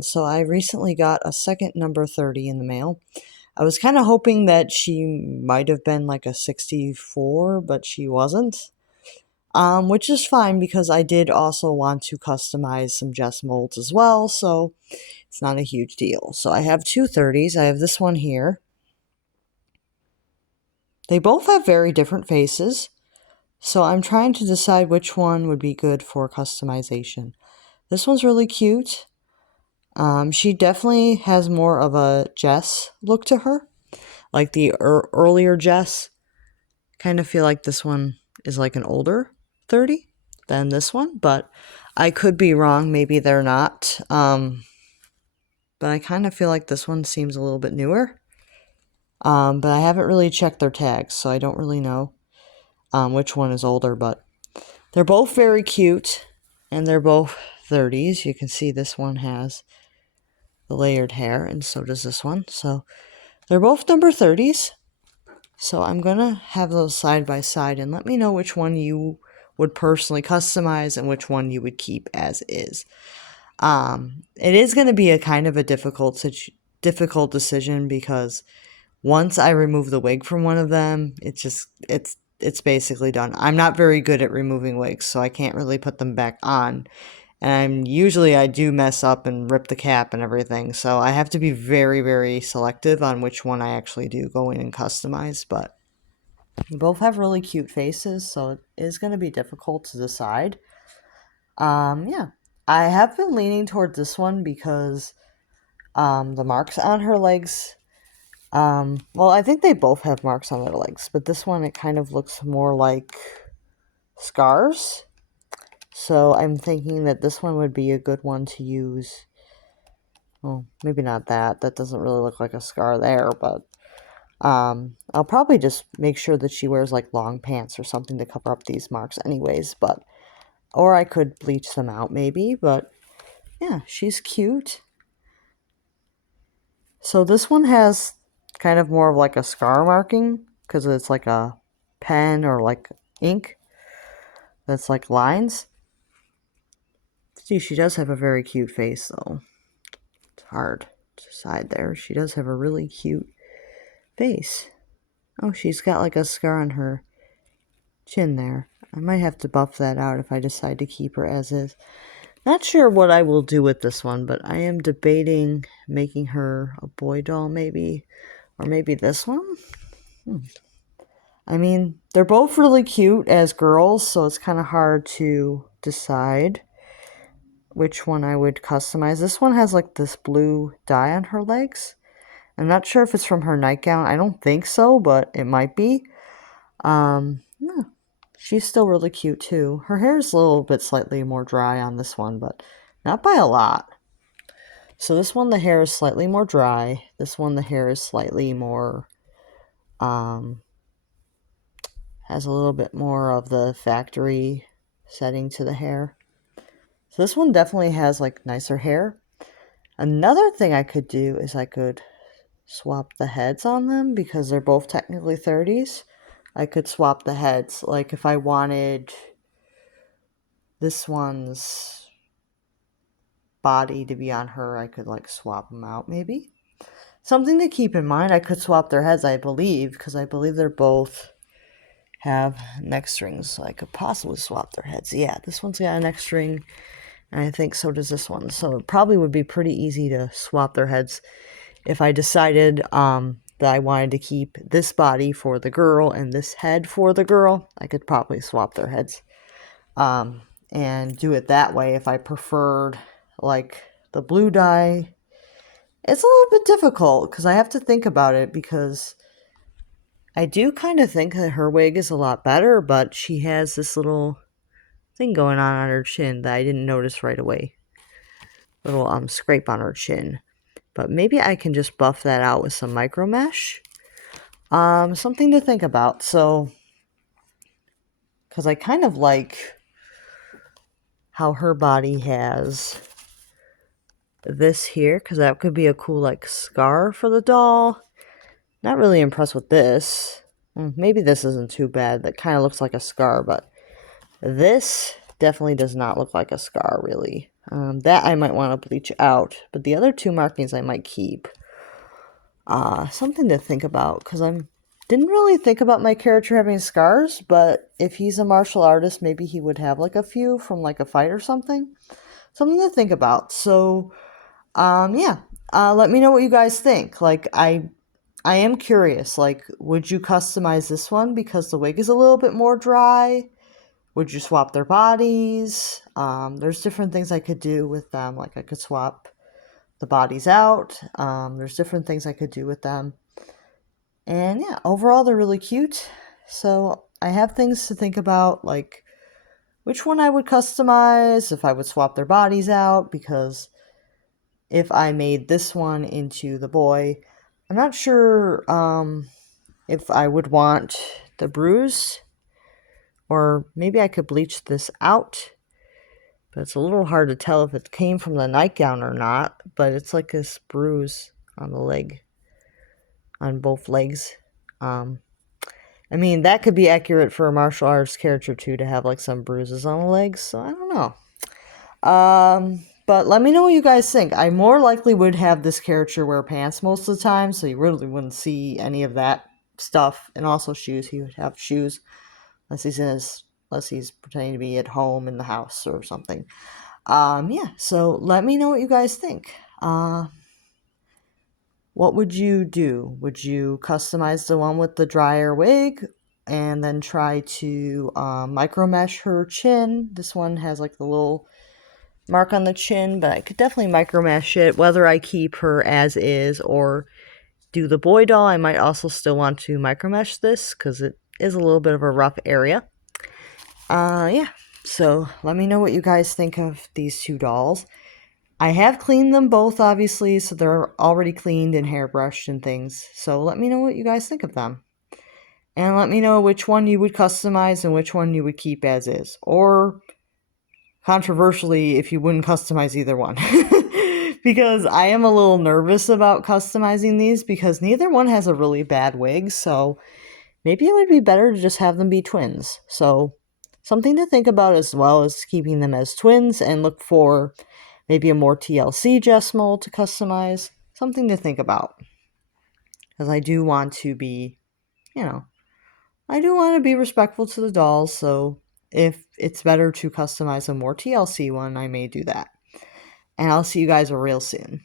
So I recently got a second number 30 in the mail. I was kind of hoping that she might have been like a 64, but she wasn't. Which is fine because I did also want to customize some Jess molds as well, so it's not a huge deal. So I have two 30s. I have this one here. They both have very different faces, so I'm trying to decide which one would be good for customization. This one's really cute. She definitely has more of a Jess look to her, like the earlier Jess. Kind of feel like this one is like an older 30 than this one, but I could be wrong. Maybe they're not. But I kind of feel like this one seems a little bit newer. But I haven't really checked their tags, so I don't really know which one is older, but they're both very cute, and they're both 30s. You can see this one has the layered hair, and so does this one. So they're both number 30s. So I'm going to have those side by side, and let me know which one you would personally customize and which one you would keep as is. It is going to be a kind of a difficult decision because once I remove the wig from one of them, it's basically done. I'm not very good at removing wigs, so I can't really put them back on. And I do mess up and rip the cap and everything, so I have to be very, very selective on which one I actually do go in and customize, but they both have really cute faces, so it is going to be difficult to decide. Yeah. I have been leaning toward this one because the marks on her legs, well, I think they both have marks on their legs, but this one, it kind of looks more like scars. So I'm thinking that this one would be a good one to use. Well, maybe not that. That doesn't really look like a scar there, but I'll probably just make sure that she wears like long pants or something to cover up these marks anyways, but or I could bleach them out maybe, but yeah, she's cute. So this one has kind of more of like a scar marking because it's like a pen or like ink that's like lines. See, she does have a very cute face though. It's hard to decide there. She does have a really cute face. Oh, she's got like a scar on her chin there. I might have to buff that out if I decide to keep her as is. Not sure what I will do with this one, but I am debating making her a boy doll maybe. Or maybe this one? I mean, they're both really cute as girls, so it's kind of hard to decide which one I would customize. This one has like this blue dye on her legs. I'm not sure if it's from her nightgown. I don't think so, but it might be. Yeah. She's still really cute too. Her hair is a little bit slightly more dry on this one, but not by a lot. So this one, the hair is slightly more dry. This one, the hair is slightly more, has a little bit more of the factory setting to the hair. So this one definitely has like nicer hair. Another thing I could do is I could swap the heads on them because they're both technically 30s. I could swap the heads. Like if I wanted this one's body to be on her, I could like swap them out maybe. Something to keep in mind, I could swap their heads, I believe, because I believe they're both have neck strings, so I could possibly swap their heads. Yeah, this one's got a neck string, and I think so does this one. So it probably would be pretty easy to swap their heads if I decided that I wanted to keep this body for the girl and this head for the girl. I could probably swap their heads and do it that way if I preferred like the blue dye. It's a little bit difficult because I have to think about it because I do kind of think that her wig is a lot better, but she has this little thing going on her chin that I didn't notice right away. Little scrape on her chin. But maybe I can just buff that out with some micro mesh. Something to think about. So, because I kind of like how her body has this here, because that could be a cool like scar for the doll. Not really impressed with this. Maybe this isn't too bad. That kind of looks like a scar, but this definitely does not look like a scar, really. That I might want to bleach out, but the other two markings I might keep. Something to think about, because didn't really think about my character having scars, but if he's a martial artist, maybe he would have like a few from like a fight or something. Something to think about. So, yeah. Let me know what you guys think. Like, I am curious. Like, would you customize this one because the wig is a little bit more dry? Would you swap their bodies? There's different things I could do with them. Like, I could swap the bodies out. There's different things I could do with them. And yeah, overall, they're really cute. So I have things to think about, like which one I would customize, if I would swap their bodies out, because if I made this one into the boy, I'm not sure if I would want the bruise, or maybe I could bleach this out. But it's a little hard to tell if it came from the nightgown or not, but it's like this bruise on the leg, on both legs. I mean, that could be accurate for a martial arts character too, to have like some bruises on the legs, so I don't know. But let me know what you guys think. I more likely would have this character wear pants most of the time, so you really wouldn't see any of that stuff. And also shoes. He would have shoes unless he's pretending to be at home in the house or something. Yeah, so let me know what you guys think. What would you do? Would you customize the one with the drier wig and then try to micro mesh her chin? This one has like the little mark on the chin, but I could definitely micro mesh it, whether I keep her as is or do the boy doll. I might also still want to micro mesh this because it is a little bit of a rough area. Yeah, so let me know what you guys think of these two dolls. I have cleaned them both, obviously, so they're already cleaned and hairbrushed and things. So let me know what you guys think of them. And let me know which one you would customize and which one you would keep as is. Or, controversially, if you wouldn't customize either one. Because I am a little nervous about customizing these because neither one has a really bad wig, so maybe it would be better to just have them be twins. So, something to think about as well as keeping them as twins, and look for maybe a more TLC Jess mold to customize. Something to think about. Because I do want to be, I do want to be respectful to the dolls, so if it's better to customize a more TLC one, I may do that. And I'll see you guys real soon.